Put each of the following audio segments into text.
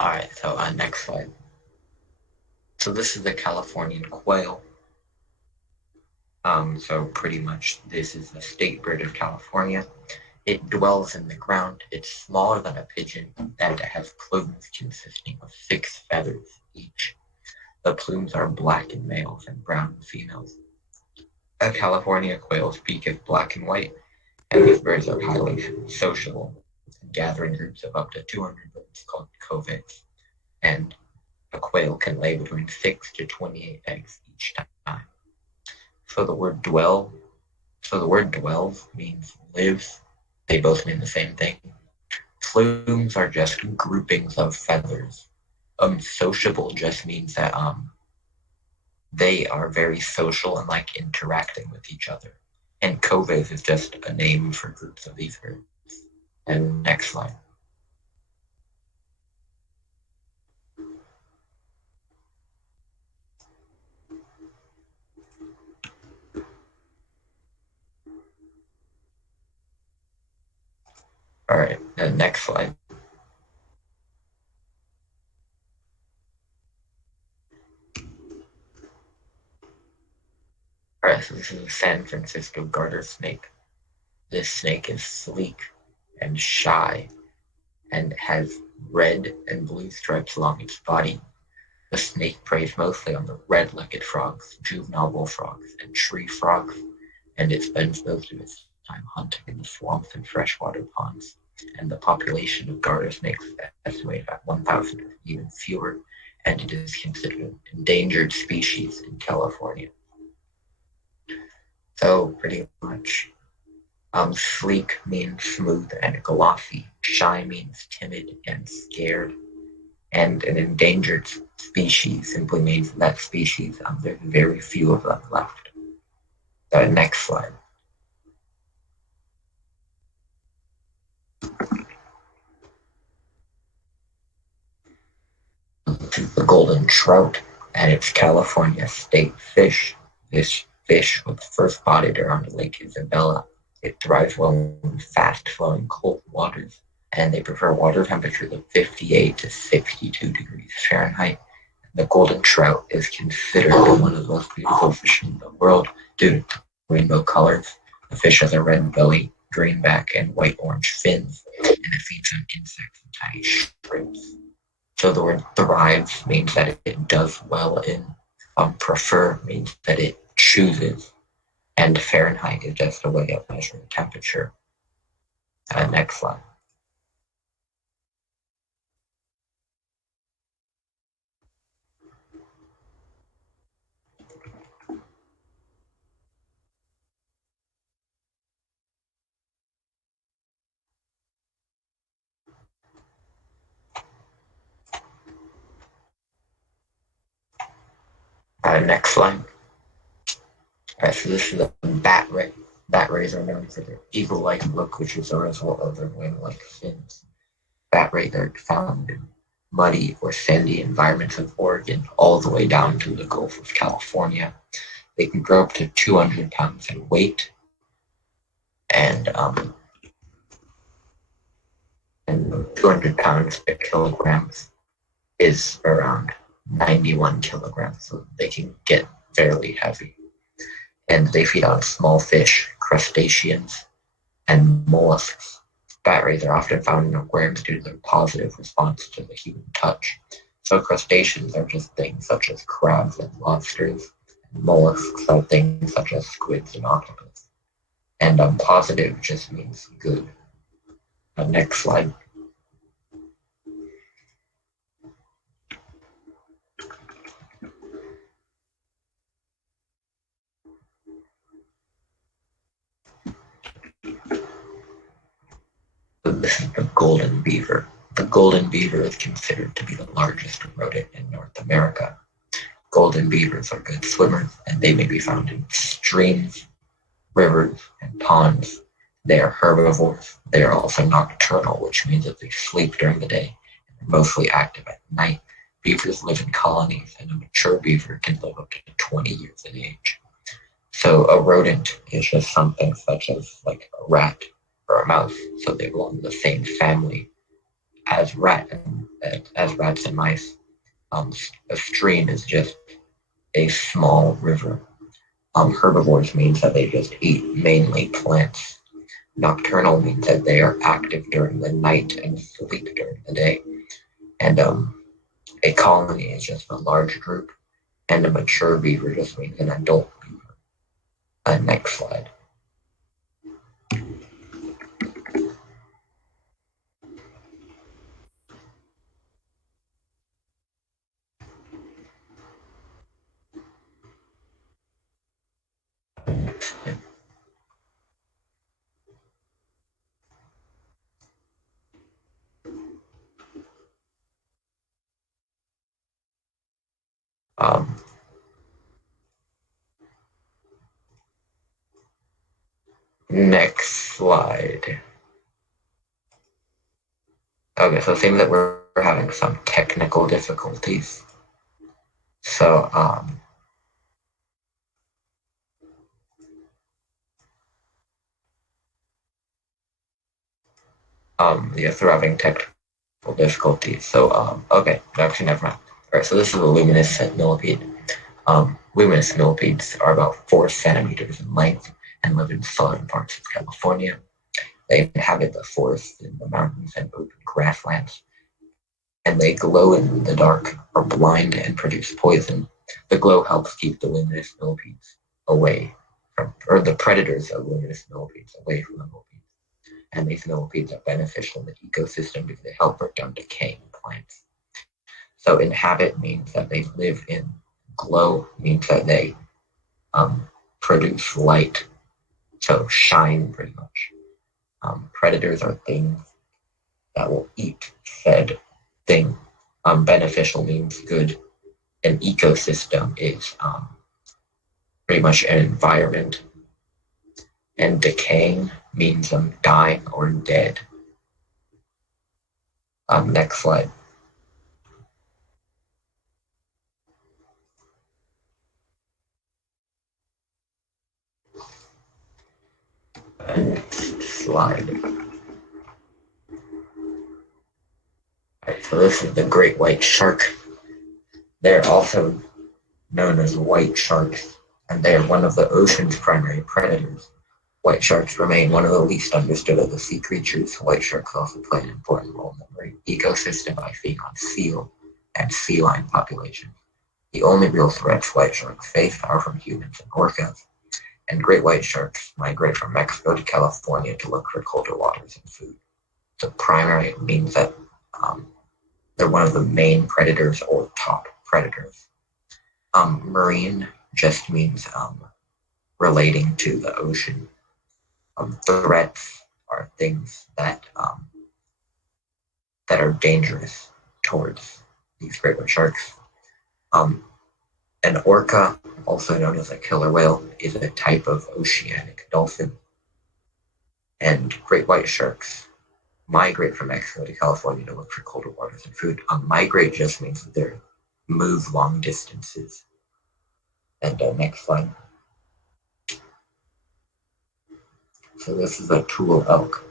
Alright, so next slide. So this is the Californian quail. So pretty much this is the state bird of California. It dwells in the ground. It's smaller than a pigeon, and it has plumes consisting of 6 feathers each. The plumes are black in males and brown in females. A California quail's beak is black and white, and these birds are highly sociable and gather in groups of up to 200 birds called coveys. And a quail can lay between 6 to 28 eggs each time. So the word dwell, so the word dwells means lives. They both mean the same thing. Plumes are just groupings of feathers. Sociable just means that they are very social and like interacting with each other. And coveys is just a name for groups of these birds. And next slide. All right, and next slide. All right, so this is a San Francisco garter snake. This snake is sleek and shy and has red and blue stripes along its body. The snake preys mostly on the red-legged frogs, juvenile bullfrogs, and tree frogs, and it spends most of its time hunting in the swamps and freshwater ponds. And the population of garter snakes is estimated at 1,000 or even fewer, and it is considered an endangered species in California. So pretty much, sleek means smooth and glossy. Shy means timid and scared. And an endangered species simply means that species, there's very few of them left. Next slide. This is the golden trout, and it's California's state fish. This fish was first spotted around Lake Isabella. It thrives well in fast-flowing cold waters, and they prefer water temperatures of 58 to 62 degrees Fahrenheit. The golden trout is considered one of the most beautiful fish in the world due to rainbow colors. The fish has a red belly, green back, and white-orange fins, and it feeds on insects and tiny shrimps. So the word thrives means that it does well in. Prefer means that it chooses, and Fahrenheit is just a way of measuring temperature. Next slide. Next slide. So this is a bat ray. Bat rays are known for their eagle-like look, which is a result of their wing-like fins. Bat rays are found in muddy or sandy environments of Oregon, all the way down to the Gulf of California. They can grow up to 200 pounds in weight, and 200 pounds per kilograms is around 91 kilograms, so they can get fairly heavy. And they feed on small fish, crustaceans, and mollusks. Bat rays are often found in aquariums due to their positive response to the human touch. So crustaceans are just things such as crabs and lobsters, and mollusks are things such as squids and octopus. And positive just means good. Next slide. This is the golden beaver. The golden beaver is considered to be the largest rodent in North America. Golden beavers are good swimmers, and they may be found in streams, rivers, and ponds. They are herbivores. They are also nocturnal, which means that they sleep during the day and are mostly active at night. Beavers live in colonies, and a mature beaver can live up to 20 years in age. So a rodent is just something such as like a rat or a mouse, so they belong to the same family as rat and as rats and mice. A stream is just a small river. Herbivores means that they just eat mainly plants. Nocturnal means that they are active during the night and sleep during the day. And a colony is just a large group, and a mature beaver just means an adult beaver. Next slide. Um, Next slide. Okay, so it seems that we're having some technical difficulties. So, yes, we're having technical difficulties. So, okay, actually, never mind. All right, so this is a luminous millipede. Luminous millipedes are about 4 centimeters in length and live in southern parts of California. They inhabit the forests in the mountains and open grasslands, and they glow in the dark, are blind, and produce poison. The glow helps keep the luminous millipedes away from, or the predators of luminous millipedes away from the millipedes. And these millipedes are beneficial in the ecosystem because they help break down decaying plants. So inhabit means that they live in. Glow means that they produce light, so shine pretty much. Predators are things that will eat fed thing. Beneficial means good. An ecosystem is pretty much an environment, and decaying means dying or dead. Next slide. Next slide. Right, so this is the great white shark. They're also known as white sharks, and they are one of the ocean's primary predators. White sharks remain one of the least understood of the sea creatures. White sharks also play an important role in the marine ecosystem by feeding on seal and sea lion populations. The only real threats white sharks face are from humans and orcas, and great white sharks migrate from Mexico to California to look for colder waters and food. The primary means that they're one of the main predators or top predators. Marine just means relating to the ocean. Threats are things that are dangerous towards these great white sharks. An orca, also known as a killer whale, is a type of oceanic dolphin. And great white sharks migrate from Mexico to California to look for colder waters and food. Migrate just means that they move long distances. And next slide. So this is a Tule elk.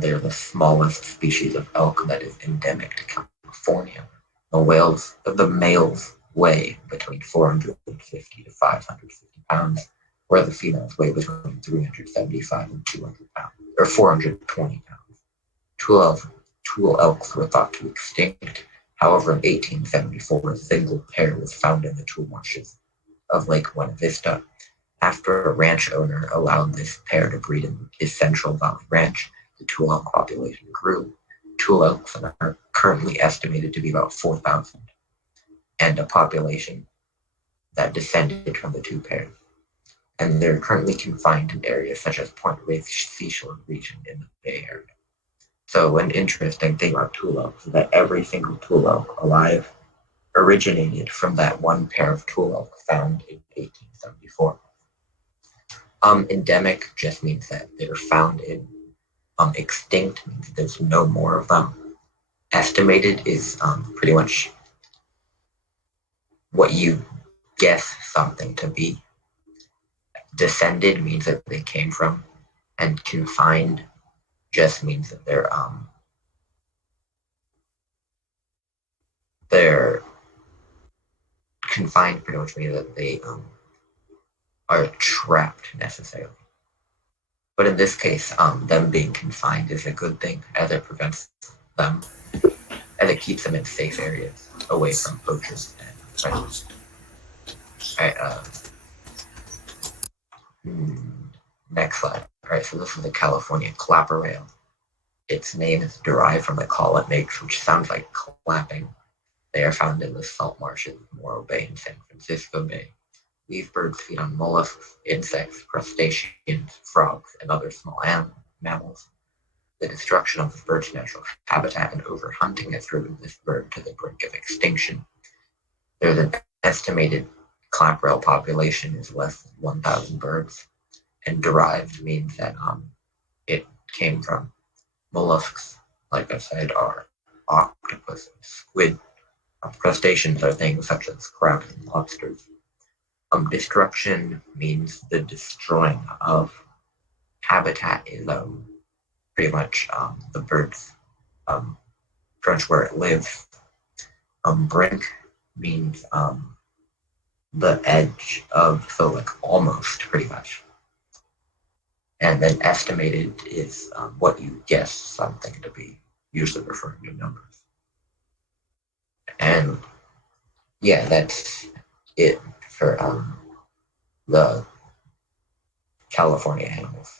They're the smallest species of elk that is endemic to California. The males weigh between 450 to 550 pounds, where the females weigh between 375 and 200 pounds, or 420 pounds. Tule elks were thought to be extinct. However, in 1874, a single pair was found in the Tule marshes of Lake Buena Vista. After a ranch owner allowed this pair to breed in his Central Valley Ranch, the Tule elk population grew. Tule elks are currently estimated to be about 4,000, and a population that descended from the two pairs. And they're currently confined in areas such as Point Reyes Seashore region in the Bay Area. So an interesting thing about Tule elks is that every single Tule elk alive originated from that one pair of Tule elk found in 1874. Endemic just means that they're found in. Extinct means there's no more of them. Estimated is pretty much what you guess something to be. Descended means that they came from, and confined just means that they're they're confined pretty much means that they are trapped necessarily. But in this case, them being confined is a good thing, as it prevents them, as it keeps them in safe areas away from poachers and predators. Alright, next slide. Alright, so this is the California clapper rail. Its name is derived from the call it makes, which sounds like clapping. They are found in the salt marshes of Morro Bay and San Francisco Bay. These birds feed on mollusks, insects, crustaceans, frogs, and other small mammals. The destruction of the bird's natural habitat and overhunting has driven this bird to the brink of extinction. There's an estimated clapper population is less than 1,000 birds, and derived means that it came from mollusks, like I said, are octopus, squid. Crustaceans are things such as crabs and lobsters. Destruction means the destroying of habitat is pretty much the bird's pretty much where it lives. Brink means the edge of, so like almost pretty much. And then estimated is what you guess something to be, usually referring to numbers. And yeah, that's it for the California animals.